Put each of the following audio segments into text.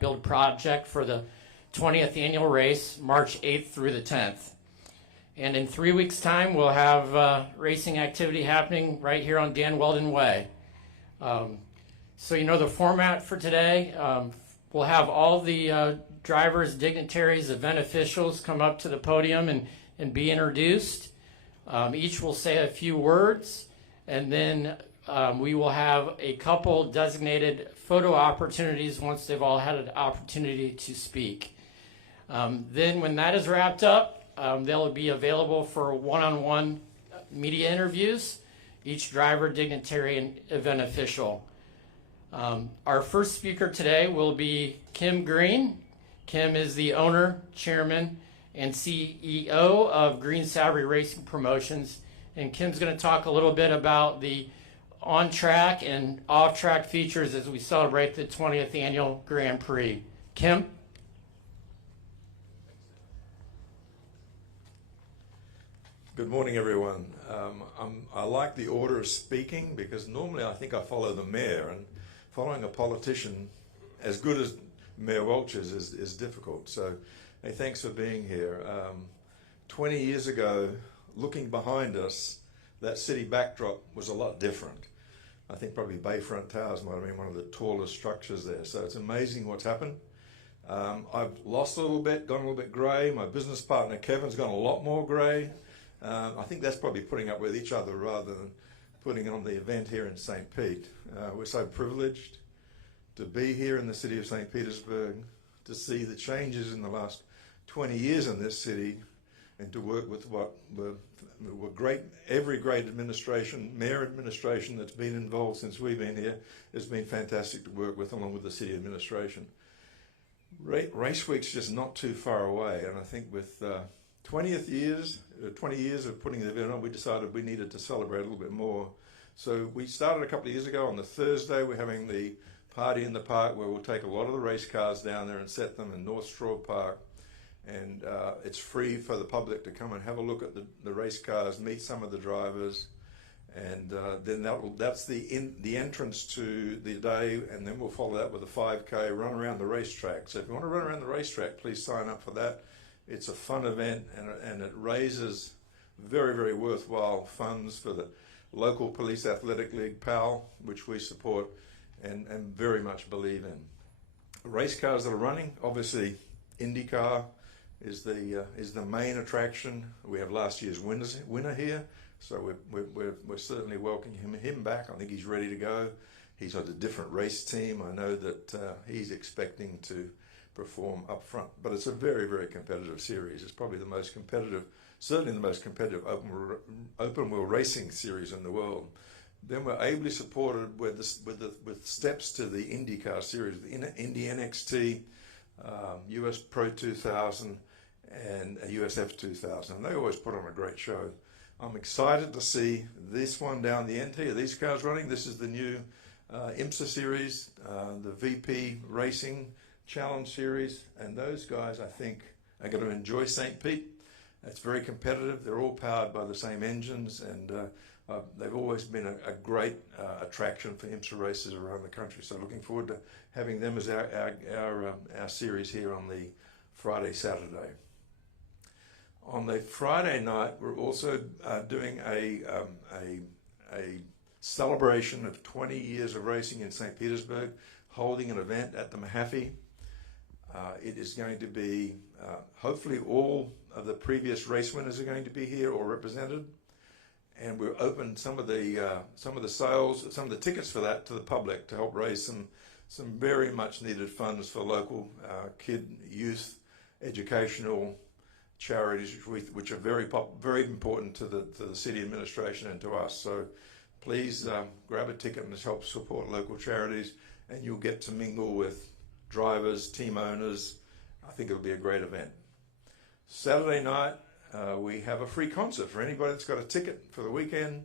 track build project for the 20th annual race, March 8th through the 10th. And in 3 weeks' time, we'll have racing activity happening right here on Dan Weldon Way. So you know the format for today. We'll have all the drivers, dignitaries, event officials come up to the podium and be introduced. Each will say a few words, and then we will have a couple designated photo opportunities once they've all had an opportunity to speak. Then when that is wrapped up, they'll be available for one-on-one media interviews, each driver, dignitary, and event official. Our first speaker today will be Kim Green. Kim is the owner, chairman, and CEO of Green Savvy Racing Promotions. And Kim's going to talk a little bit about the on-track and off-track features as we celebrate the 20th annual Grand Prix. Kim? Good morning, everyone. I like the order of speaking because normally I think I follow the mayor, and following a politician as good as Mayor Welch's is difficult. So, hey, thanks for being here. 20 years ago, looking behind us, that city backdrop was a lot different. I think probably Bayfront Towers might have been one of the tallest structures there. So it's amazing what's happened. I've lost a little bit, gone a little bit grey. My business partner Kevin's gone a lot more grey. I think that's probably putting up with each other rather than putting on the event here in St. Pete. We're so privileged to be here in the city of St. Petersburg, to see the changes in the last 20 years in this city, and to work with what were great, every great administration, mayor administration that's been involved since we've been here has been fantastic to work with, along with the city administration. Race Week's just not too far away, and I think with 20 years of putting the event on, we decided we needed to celebrate a little bit more. So we started a couple of years ago. On the Thursday, we're having the party in the park where we'll take a lot of the race cars down there and set them in North Straw Park. And it's free for the public to come and have a look at the race cars, meet some of the drivers. And then that's the entrance to the day, and then we'll follow that with a 5K run around the racetrack. So if you want to run around the racetrack, please sign up for that. It's a fun event, and it raises very, very worthwhile funds for the local Police Athletic League, PAL, which we support and very much believe in. Race cars that are running, obviously IndyCar is the main attraction. We have last year's winner here, so we're certainly welcoming him back. I think he's ready to go. He's got a different race team. I know that he's expecting to perform up front, but it's a very, very competitive series. It's probably the most competitive, certainly the most competitive open wheel racing series in the world. Then we're ably supported with steps to the IndyCar series, the Indy NXT, US Pro 2000, and USF 2000, and they always put on a great show. I'm excited to see this one down the end here, these cars running. This is the new IMSA series, the VP Racing Challenge series, and those guys, I think, are going to enjoy St. Pete. It's very competitive. They're all powered by the same engines, and they've always been a great attraction for IMSA races around the country. So looking forward to having them as our series here on the Friday, Saturday. On the Friday night, we're also doing a celebration of 20 years of racing in St. Petersburg, holding an event at the Mahaffey. It is going to be, hopefully all of the previous race winners are going to be here or represented. And we'll open some of the sales, some of the tickets for that to the public to help raise some very much needed funds for local youth educational charities, which are very important to the city administration and to us. So please grab a ticket and help support local charities, and you'll get to mingle with drivers, team owners. I think it'll be a great event. Saturday night, we have a free concert for anybody that's got a ticket for the weekend.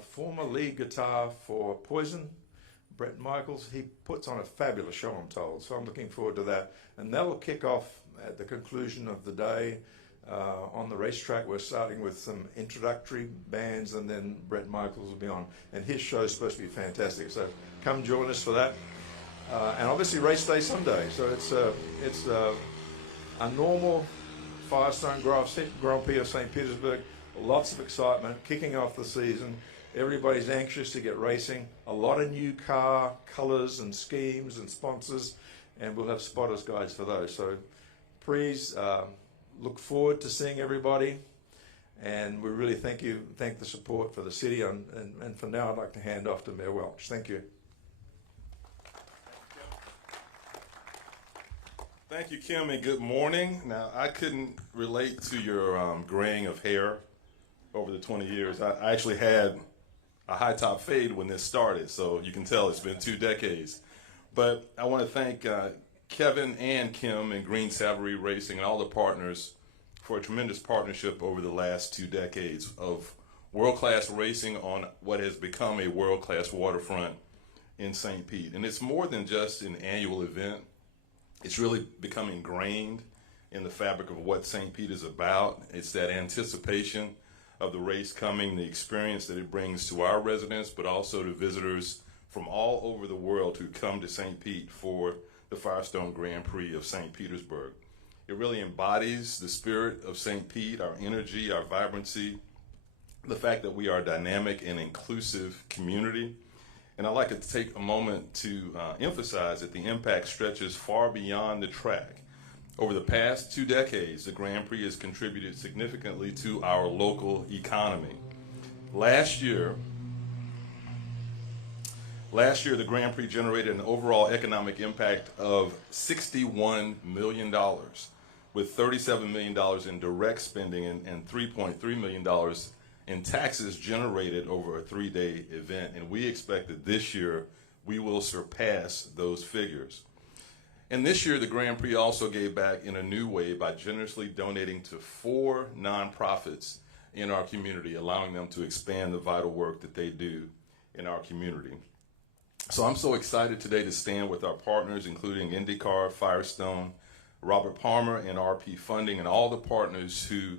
Former lead guitar for Poison, Brett Michaels, he puts on a fabulous show, I'm told, so I'm looking forward to that. And that will kick off at the conclusion of the day on the racetrack. We're starting with some introductory bands, and then Brett Michaels will be on. And his show is supposed to be fantastic, so come join us for that. and obviously race day Sunday. So it's a normal Firestone Grand Prix of St. Petersburg. Lots of excitement, kicking off the season. Everybody's anxious to get racing. A lot of new car colors and schemes and sponsors, and we'll have spotters guides for those. So please look forward to seeing everybody, and we really thank the support for the city. And for now, I'd like to hand off to Mayor Welch. Thank you. Thank you, Kim, and good morning. Now, I couldn't relate to your graying of hair over the 20 years. I actually had a high top fade when this started, so you can tell it's been 2 decades. But I want to thank Kevin and Kim and Green Savory Racing and all the partners for a tremendous partnership over the last 2 decades of world-class racing on what has become a world-class waterfront in St. Pete. And it's more than just an annual event. It's really become ingrained in the fabric of what St. Pete is about. It's that anticipation of the race coming, the experience that it brings to our residents, but also to visitors from all over the world who come to St. Pete for the Firestone Grand Prix of St. Petersburg. It really embodies the spirit of St. Pete, our energy, our vibrancy, the fact that we are a dynamic and inclusive community. And I'd like to take a moment to emphasize that the impact stretches far beyond the track. Over the past 2 decades, the Grand Prix has contributed significantly to our local economy. Last year, the Grand Prix generated an overall economic impact of $61 million, with $37 million in direct spending and $3.3 million in taxes generated over a 3-day event. And we expect that this year we will surpass those figures. And this year the Grand Prix also gave back in a new way by generously donating to 4 nonprofits in our community, allowing them to expand the vital work that they do in our community. So I'm so excited today to stand with our partners, including IndyCar, Firestone, Robert Palmer, and RP Funding, and all the partners who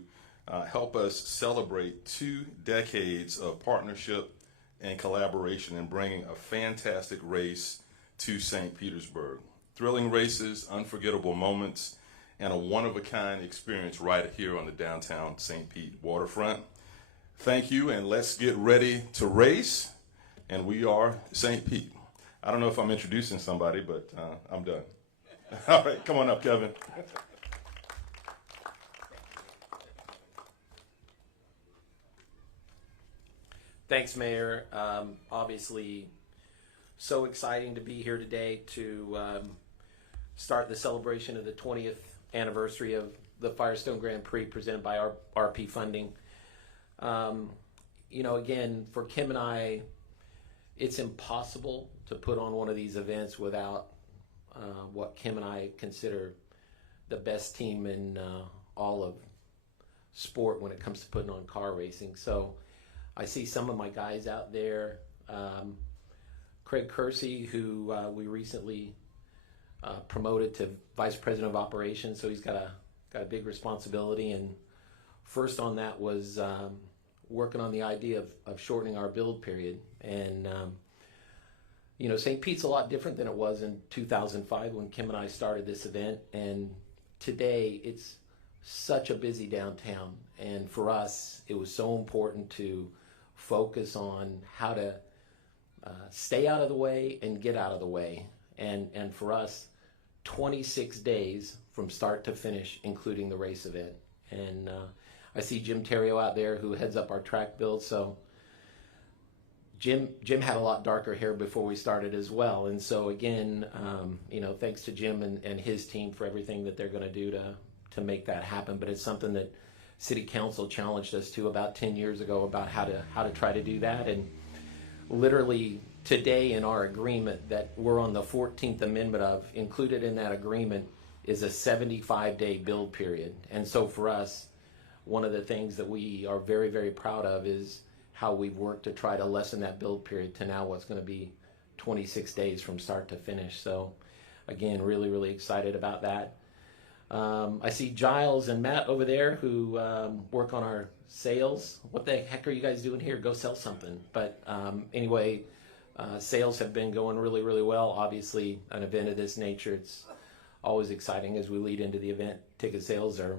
help us celebrate 2 decades of partnership and collaboration in bringing a fantastic race to St. Petersburg. Thrilling races, unforgettable moments, and a one-of-a-kind experience right here on the downtown St. Pete waterfront. Thank you, and let's get ready to race. And we are St. Pete. I don't know if I'm introducing somebody, but I'm done. All right, come on up, Kevin. Thanks, Mayor. Obviously, so exciting to be here today to start the celebration of the 20th anniversary of the Firestone Grand Prix presented by our RP Funding. You know, again, for Kim and I, it's impossible to put on one of these events without what Kim and I consider the best team in all of sport when it comes to putting on car racing. So I see some of my guys out there. Craig Kersey, who we recently promoted to Vice President of Operations, so he's got a big responsibility. And first on that was working on the idea of shortening our build period. And you know, St. Pete's a lot different than it was in 2005 when Kim and I started this event. And today it's such a busy downtown. And for us, it was so important to focus on how to stay out of the way and get out of the way. And for us, 26 days from start to finish, including the race event. And I see Jim Terrio out there who heads up our track build. So Jim had a lot darker hair before we started as well. And so again, you know, thanks to Jim and his team for everything that they're going to do to make that happen. But it's something that City Council challenged us to about 10 years ago about how to try to do that. And literally today in our agreement that we're on the 14th amendment of, included in that agreement is a 75-day build period. And so for us, one of the things that we are very, very proud of is how we've worked to try to lessen that build period to now what's going to be 26 days from start to finish. So again, really, really excited about that. I see Giles and Matt over there who work on our sales. What the heck are you guys doing here? Go sell something. But anyway, Sales have been going really, really well. Obviously, an event of this nature, it's always exciting as we lead into the event. Ticket sales are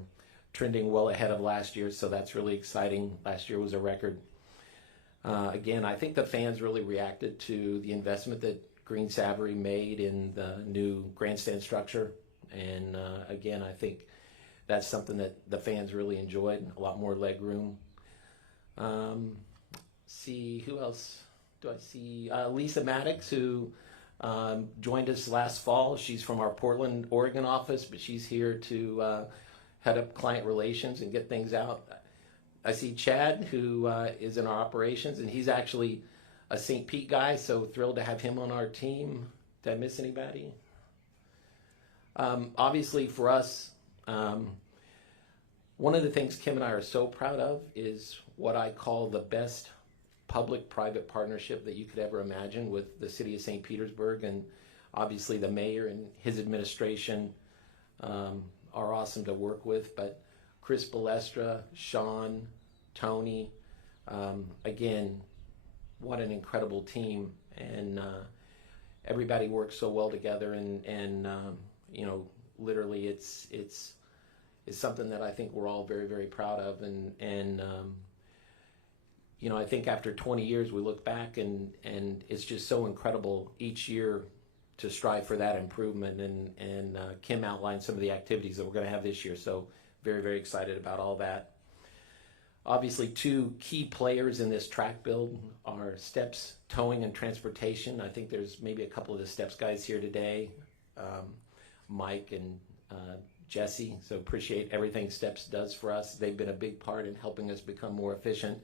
trending well ahead of last year, so that's really exciting. Last year was a record. Again, I think the fans really reacted to the investment that Green Savory made in the new grandstand structure. And again, I think that's something that the fans really enjoyed, a lot more leg room. See, who else do I see? Lisa Maddox, who joined us last fall. She's from our Portland, Oregon office, but she's here to head up client relations and get things out. I see Chad, who is in our operations, and he's actually a St. Pete guy, so thrilled to have him on our team. Did I miss anybody? Obviously, for us, one of the things Kim and I are so proud of is what I call the best public-private partnership that you could ever imagine with the city of St. Petersburg, and obviously the mayor and his administration are awesome to work with, but Chris Balestra, Sean, Tony, again, what an incredible team, and everybody works so well together, and you know, literally it's something that I think we're all very, very proud of, and you know, I think after 20 years we look back and it's just so incredible each year to strive for that improvement, and Kim outlined some of the activities that we're going to have this year, so very, very excited about all that. Obviously, two key players in this track build are Steps Towing and Transportation. I think there's maybe a couple of the Steps guys here today, Mike and Jesse, so appreciate everything Steps does for us. They've been a big part in helping us become more efficient.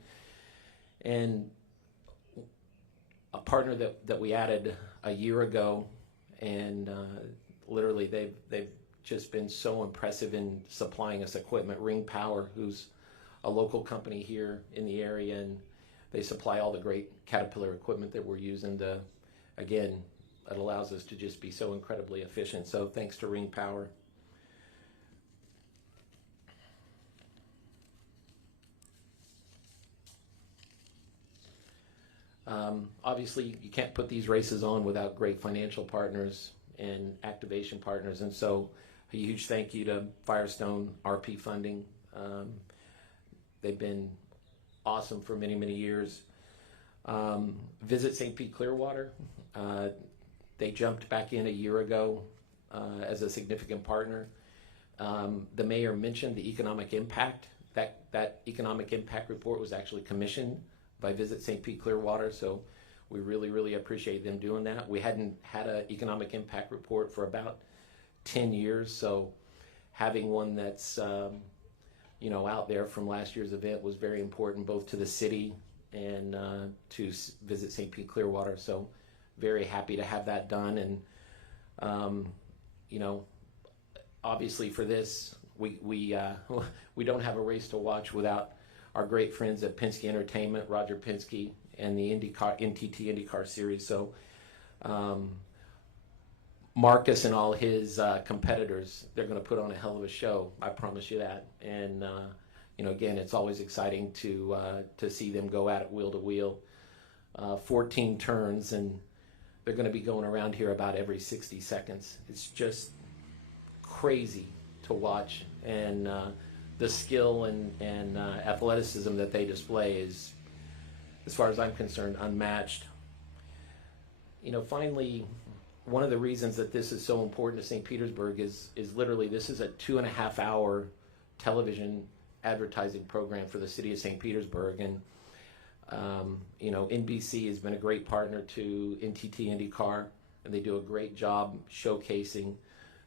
And a partner that we added a year ago, and literally they've just been so impressive in supplying us equipment. Ring Power, who's a local company here in the area, and they supply all the great Caterpillar equipment that we're using to, again, it allows us to just be so incredibly efficient. So thanks to Ring Power. Obviously, you can't put these races on without great financial partners and activation partners, and so a huge thank you to Firestone RP Funding. They've been awesome for many, many years. Visit St. Pete Clearwater. They jumped back in a year ago as a significant partner. The mayor mentioned the economic impact. That economic impact report was actually commissioned by Visit St. Pete Clearwater, so we really, really appreciate them doing that. We hadn't had an economic impact report for about 10 years, so having one that's you know, out there from last year's event was very important, both to the city and to Visit St. Pete Clearwater. So very happy to have that done, and you know, obviously for this, we don't have a race to watch without our great friends at Penske Entertainment, Roger Penske, and the NTT IndyCar Series. So Marcus and all his competitors, they're going to put on a hell of a show. I promise you that. And you know, again, it's always exciting to see them go at it wheel to wheel. 14 turns, and they're going to be going around here about every 60 seconds. It's just crazy to watch, and the skill and athleticism that they display is, as far as I'm concerned, unmatched. You know, finally, one of the reasons that this is so important to St. Petersburg is literally this is a 2.5-hour television advertising program for the city of St. Petersburg, and you know, NBC has been a great partner to NTT IndyCar, and they do a great job showcasing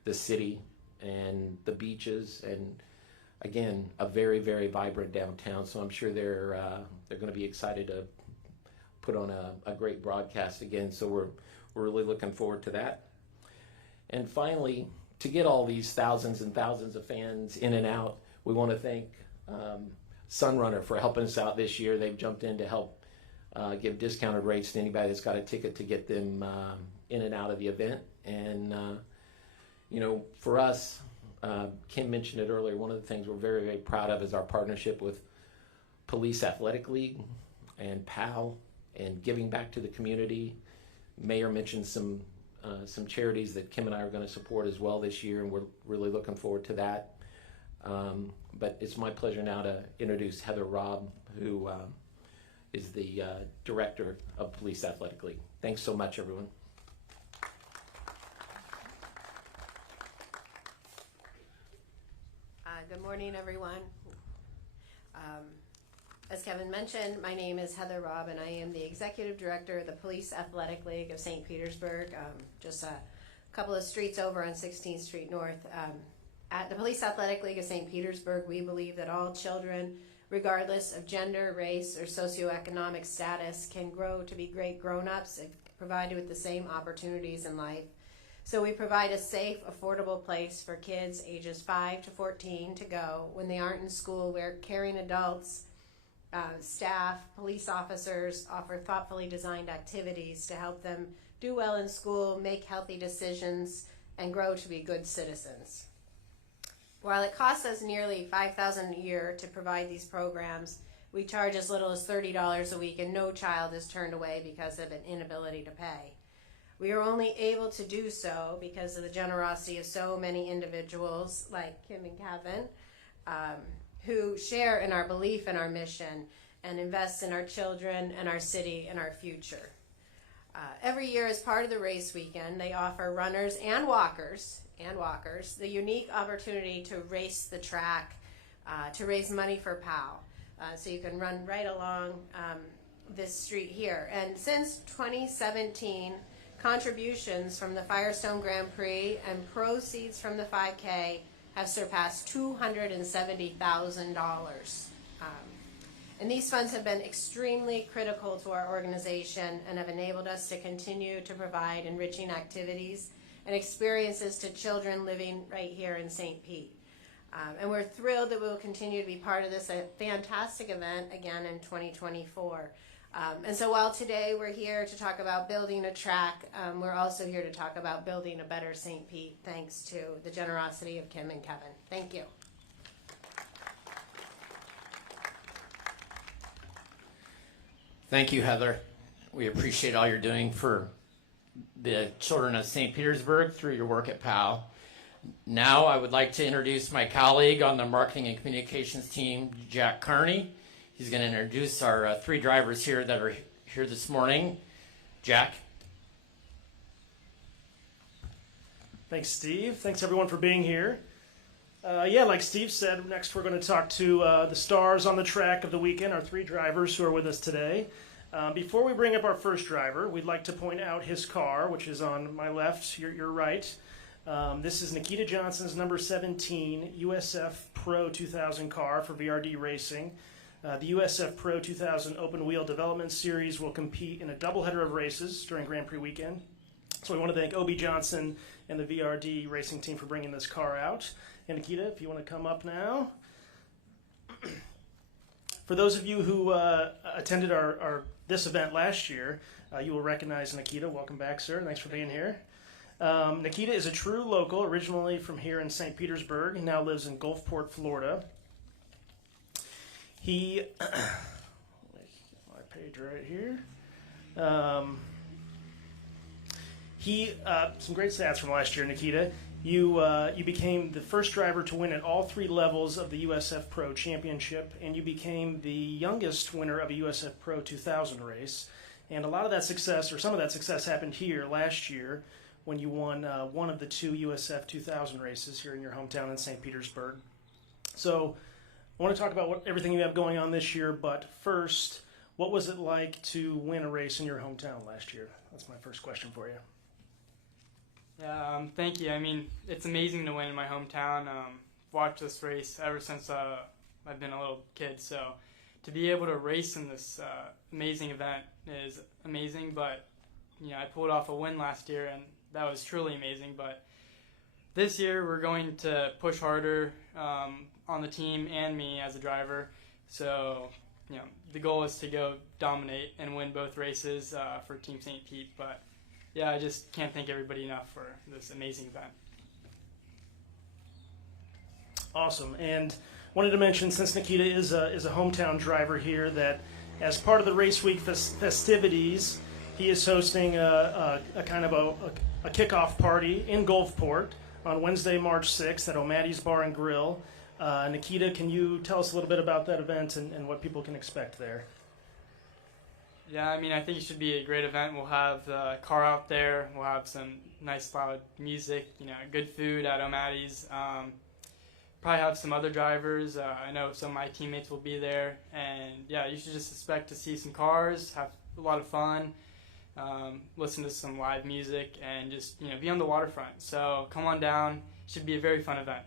the city and the beaches, and again, a very, very vibrant downtown. So I'm sure they're going to be excited to put on a great broadcast again. So we're really looking forward to that. And finally, to get all these thousands and thousands of fans in and out, we want to thank Sunrunner for helping us out this year. They've jumped in to help give discounted rates to anybody that's got a ticket to get them in and out of the event. And you know, for us, Kim mentioned it earlier, one of the things we're very, very proud of is our partnership with Police Athletic League and PAL, and giving back to the community. Mayor mentioned some charities that Kim and I are going to support as well this year, and we're really looking forward to that. But it's my pleasure now to introduce Heather Robb, who is the Director of Police Athletic League. Thanks so much, everyone. Good morning, everyone. As Kevin mentioned, my name is Heather Robb, and I am the Executive Director of the Police Athletic League of St. Petersburg, just a couple of streets over on 16th Street North. At the Police Athletic League of St. Petersburg, we believe that all children, regardless of gender, race, or socioeconomic status, can grow to be great grown-ups if provided with the same opportunities in life. So we provide a safe, affordable place for kids ages 5 to 14 to go when they aren't in school, where caring adults, staff, police officers offer thoughtfully designed activities to help them do well in school, make healthy decisions, and grow to be good citizens. While it costs us nearly $5,000 a year to provide these programs, we charge as little as $30 a week, and no child is turned away because of an inability to pay. We are only able to do so because of the generosity of so many individuals like Kim and Kevin, who share in our belief in our mission and invest in our children and our city and our future. Every year, as part of the race weekend, they offer runners and walkers the unique opportunity to race the track to raise money for POW. So you can run right along this street here. And since 2017, contributions from the Firestone Grand Prix and proceeds from the 5K have surpassed $270,000. And these funds have been extremely critical to our organization and have enabled us to continue to provide enriching activities and experiences to children living right here in St. Pete. And we're thrilled that we will continue to be part of this fantastic event again in 2024. And so while today we're here to talk about building a track, we're also here to talk about building a better St. Pete, thanks to the generosity of Kim and Kevin. Thank you. Thank you, Heather. We appreciate all you're doing for the children of St. Petersburg through your work at POW. Now I would like to introduce my colleague on the marketing and communications team, Jack Carney. He's going to introduce our 3 drivers here that are here this morning. Jack. Thanks, Steve. Thanks, everyone, for being here. Like Steve said, next we're going to talk to the stars on the track of the weekend, our 3 drivers who are with us today. Before we bring up our first driver, we'd like to point out his car, which is on my left, your right. This is Nikita Johnson's number 17 USF Pro 2000 car for VRD Racing. The USF Pro 2000 Open Wheel Development Series will compete in a doubleheader of races during Grand Prix weekend. So we want to thank Obi Johnson and the VRD Racing team for bringing this car out. And Nikita, if you want to come up now. For those of you who attended our this event last year, you will recognize Nikita. Welcome back, sir. Thanks for being here. Nikita is a true local, originally from here in St. Petersburg. He now lives in Gulfport, Florida. He, my page right here. Some great stats from last year, Nikita. You became the first driver to win at all 3 levels of the USF Pro Championship, and you became the youngest winner of a USF Pro 2000 race. And a lot of that success, or some of that success, happened here last year when you won one of the 2 USF 2000 races here in your hometown in St. Petersburg. So I want to talk about everything you have going on this year, but first, what was it like to win a race in your hometown last year? That's my first question for you. Yeah, thank you. I mean, it's amazing to win in my hometown. Watched this race ever since I've been a little kid, so to be able to race in this amazing event is amazing. But I pulled off a win last year, and that was truly amazing. But this year, we're going to push harder on the team and me as a driver. So the goal is to go dominate and win both races for Team St. Pete. But yeah, I just can't thank everybody enough for this amazing event. Awesome. And wanted to mention, since Nikita is a hometown driver here, that as part of the race week festivities, He is hosting a kind of a kickoff party in Gulfport on Wednesday, March 6th at O'Malley's Bar and Grill. Nikita, can you tell us a little bit about that event and what people can expect there? Yeah, I mean, I think it should be a great event. We'll have the car out there. We'll have some nice loud music, good food at O'Malley's. Probably have some other drivers. I know some of my teammates will be there. And yeah, you should just expect to see some cars, have a lot of fun, listen to some live music, and just, be on the waterfront. So come on down. Should be a very fun event.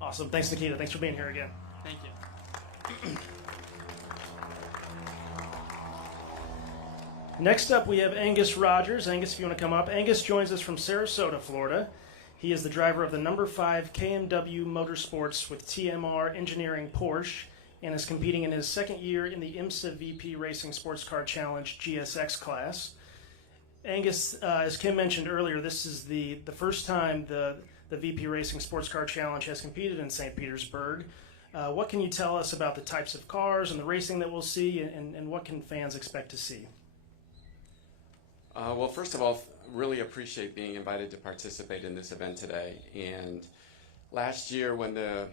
Awesome. Thanks, Nikita. Thanks for being here again. Thank you. Next up, we have Angus Rogers. Angus, if you want to come up. Angus joins us from Sarasota, Florida. He is the driver of the number 5 KMW Motorsports with TMR Engineering Porsche and is competing in his second year in the IMSA VP Racing Sports Car Challenge GSX class. Angus, as Kim mentioned earlier, this is the first time the VP Racing Sports Car Challenge has competed in St. Petersburg. What can you tell us about the types of cars and the racing that we'll see, and what can fans expect to see? Well, first of all, really appreciate being invited to participate in this event today. And last year when the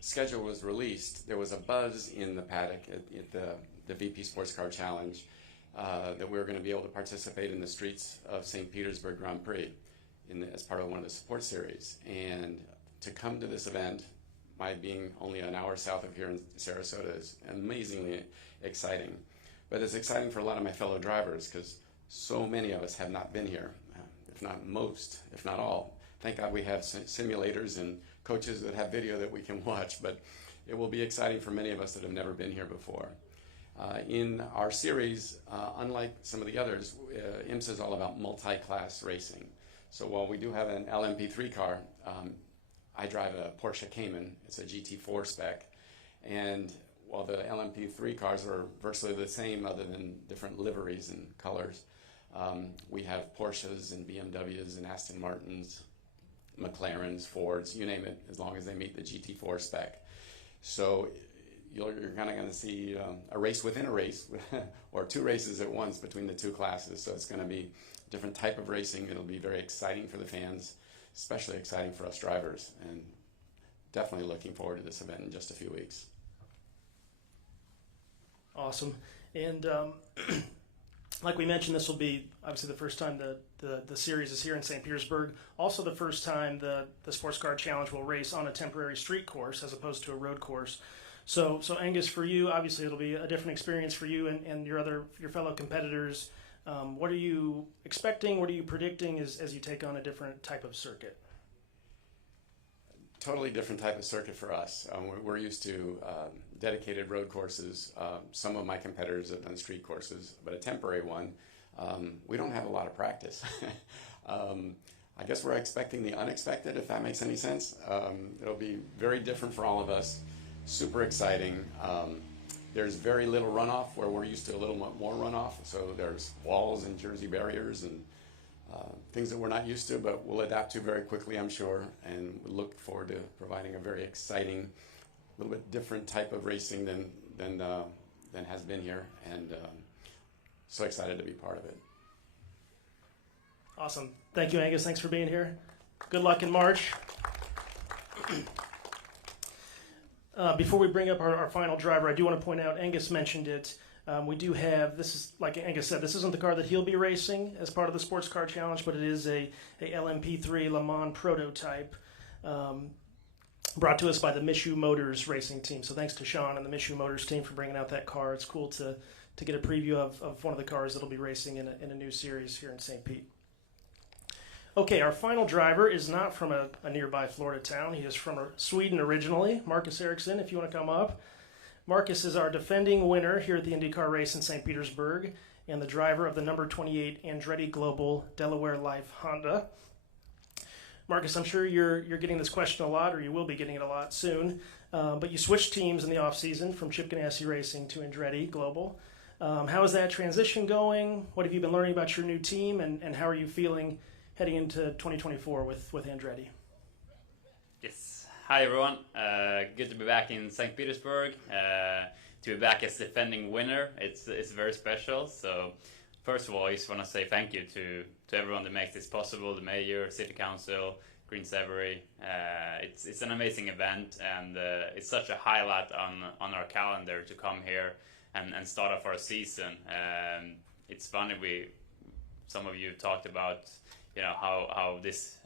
schedule was released, there was a buzz in the paddock at the VP Sports Car Challenge that we were going to be able to participate in the streets of St. Petersburg Grand Prix as part of one of the support series. And to come to this event, by being only an hour south of here in Sarasota, is amazingly exciting. But it's exciting for a lot of my fellow drivers because so many of us have not been here, if not most, if not all. Thank God we have simulators and coaches that have video that we can watch, but it will be exciting for many of us that have never been here before. In our series, unlike some of the others, IMSA is all about multi-class racing. So while we do have an LMP3 car, I drive a Porsche Cayman. It's a GT4 spec. And while the LMP3 cars are virtually the same other than different liveries and colors, we have Porsches and BMWs and Aston Martins, McLarens, Fords, you name it, as long as they meet the GT4 spec. So you're kind of going to see a race within a race, or two races at once between the two classes. So it's going to be a different type of racing. It'll be very exciting for the fans, especially exciting for us drivers, and definitely looking forward to this event in just a few weeks. Awesome. And like we mentioned, this will be obviously the first time the series is here in St. Petersburg. Also the first time the Sports Car Challenge will race on a temporary street course as opposed to a road course. So Angus, for you, obviously it'll be a different experience for you and your fellow competitors. What are you expecting? What are you predicting as you take on a different type of circuit? Totally different type of circuit for us. We're used to dedicated road courses. Some of my competitors have done street courses, but a temporary one, we don't have a lot of practice. I guess we're expecting the unexpected, if that makes any sense. It'll be very different for all of us. Super exciting. There's very little runoff where we're used to a little more runoff. So there's walls and Jersey barriers and things that we're not used to, but we'll adapt to very quickly, I'm sure, and we look forward to providing a very exciting, a little bit different type of racing than has been here, and so excited to be part of it. Awesome. Thank you, Angus. Thanks for being here. Good luck in March. Before we bring up our final driver, I do want to point out, Angus mentioned it, we do have, this is, like Angus said, this isn't the car that he'll be racing as part of the Sports Car Challenge, but it is a LMP3 Le Mans prototype brought to us by the Mishu Motors racing team. So thanks to Sean and the Mishu Motors team for bringing out that car. It's cool to get a preview of one of the cars that'll be racing in a new series here in St. Pete. Okay, our final driver is not from a nearby Florida town. He is from Sweden originally. Marcus Erikson, if you want to come up. Marcus is our defending winner here at the IndyCar race in St. Petersburg and the driver of the number 28 Andretti Global Delaware Life Honda. Marcus, I'm sure you're getting this question a lot, or you will be getting it a lot soon, but you switched teams in the offseason from Chip Ganassi Racing to Andretti Global. How is that transition going? What have you been learning about your new team, and how are you feeling heading into 2024 with Andretti? Yes. Hi everyone. Good to be back in St. Petersburg. to be back as defending winner, it's very special. So first of all, I just want to say thank you to everyone that makes this possible, the mayor, city council, Green Severy. It's an amazing event, and it's such a highlight on our calendar to come here and start off our season. It's funny, some of you talked about how this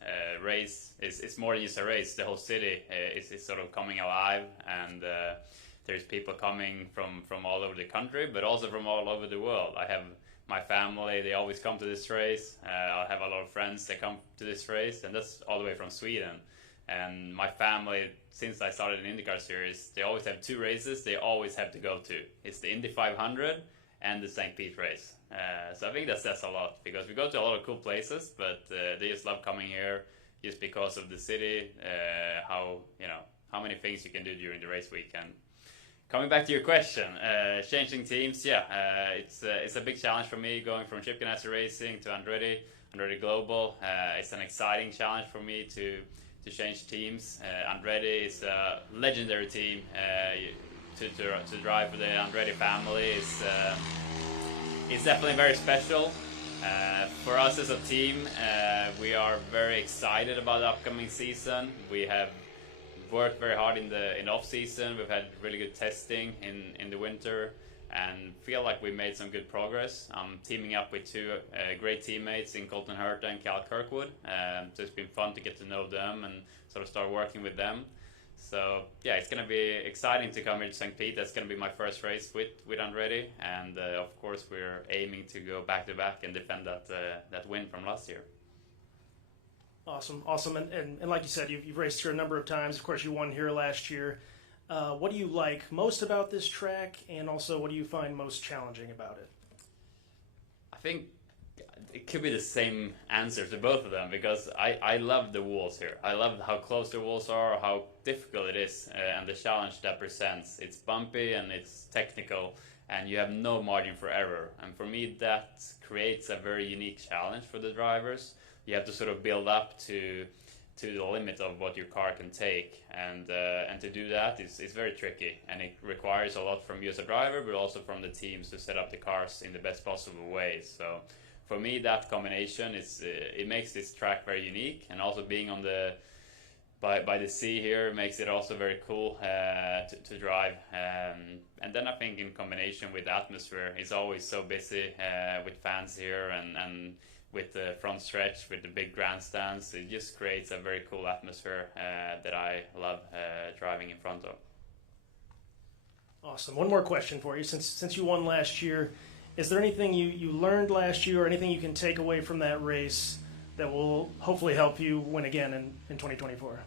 race is more than just a race. The whole city is sort of coming alive, and there's people coming from all over the country, but also from all over the world. I have my family, they always come to this race. I have a lot of friends that come to this race, and that's all the way from Sweden. And my family, since I started an IndyCar series, they always have 2 races they always have to go to. It's the Indy 500 and the St. Pete race. So I think that says a lot, because we go to a lot of cool places, but they just love coming here just because of the city, how many things you can do during the race weekend. Coming back to your question, changing teams, it's a big challenge for me, going from Chip Ganassi Racing to Andretti Global. It's an exciting challenge for me to change teams. Andretti is a legendary team. To drive for the Andretti family is definitely very special. For us as a team, we are very excited about the upcoming season. We have worked very hard in the off season. We've had really good testing in the winter, and feel like we made some good progress. I'm teaming up with 2 great teammates in Colton Herta and Cal Kirkwood. So it's been fun to get to know them and sort of start working with them. So yeah, it's going to be exciting to come here to St. Pete. That's going to be my first race with Andretti, and of course we're aiming to go back to back and defend that win from last year. Awesome. And like you said, you've raced here a number of times. Of course, you won here last year. What do you like most about this track, and also what do you find most challenging about it? I think it could be the same answer to both of them, because I love the walls here. I love how close the walls are, how difficult it is, and the challenge that presents. It's bumpy and it's technical, and you have no margin for error. And for me, that creates a very unique challenge for the drivers. You have to sort of build up to the limit of what your car can take, and to do that is very tricky, and it requires a lot from you as a driver, but also from the teams to set up the cars in the best possible way. So for me, that combination it makes this track very unique, and also being on by the sea here makes it also very cool to drive. And then I think in combination with the atmosphere, it's always so busy with fans here, and with the front stretch, with the big grandstands, it just creates a very cool atmosphere that I love driving in front of. Awesome. One more question for you. Since you won last year, is there anything you learned last year, or anything you can take away from that race that will hopefully help you win again in 2024?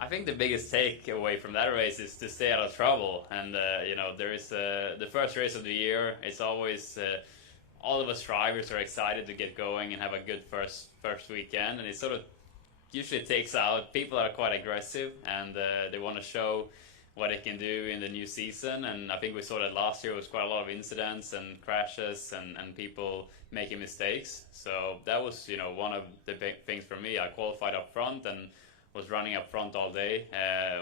I think the biggest takeaway from that race is to stay out of trouble. And there is the first race of the year. It's always all of us drivers are excited to get going and have a good first weekend, and it sort of usually takes out people that are quite aggressive, and they want to show what they can do in the new season. And I think we saw that last year was quite a lot of incidents and crashes and people making mistakes. So that was one of the big things for me. I qualified up front and was running up front all day.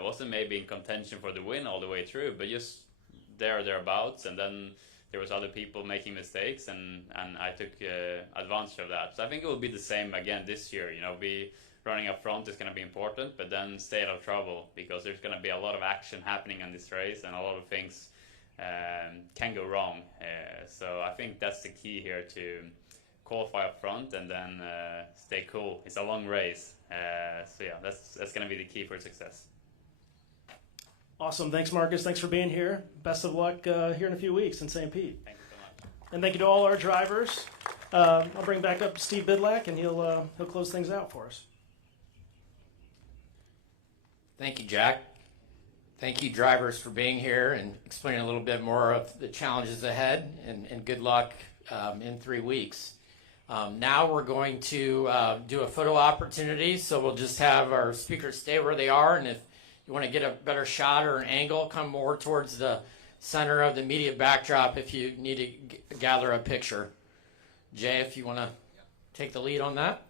Wasn't maybe in contention for the win all the way through, but just thereabouts. And then there was other people making mistakes, and I took advantage of that. So I think it will be the same again this year. Be running up front is going to be important, but then stay out of trouble, because there's going to be a lot of action happening on this race, and a lot of things can go wrong. So I think that's the key here, to qualify up front and then stay cool. It's a long race. So yeah, that's going to be the key for success. Awesome. Thanks, Marcus. Thanks for being here. Best of luck here in a few weeks in St. Pete. Thank you so much. And thank you to all our drivers. I'll bring back up Steve Bidlack, and he'll close things out for us. Thank you, Jack. Thank you, drivers, for being here and explaining a little bit more of the challenges ahead, and good luck in 3 weeks. Now we're going to do a photo opportunity, so we'll just have our speakers stay where they are, and if you want to get a better shot or an angle, come more towards the center of the immediate backdrop if you need to gather a picture. Jay, if you want to take the lead on that.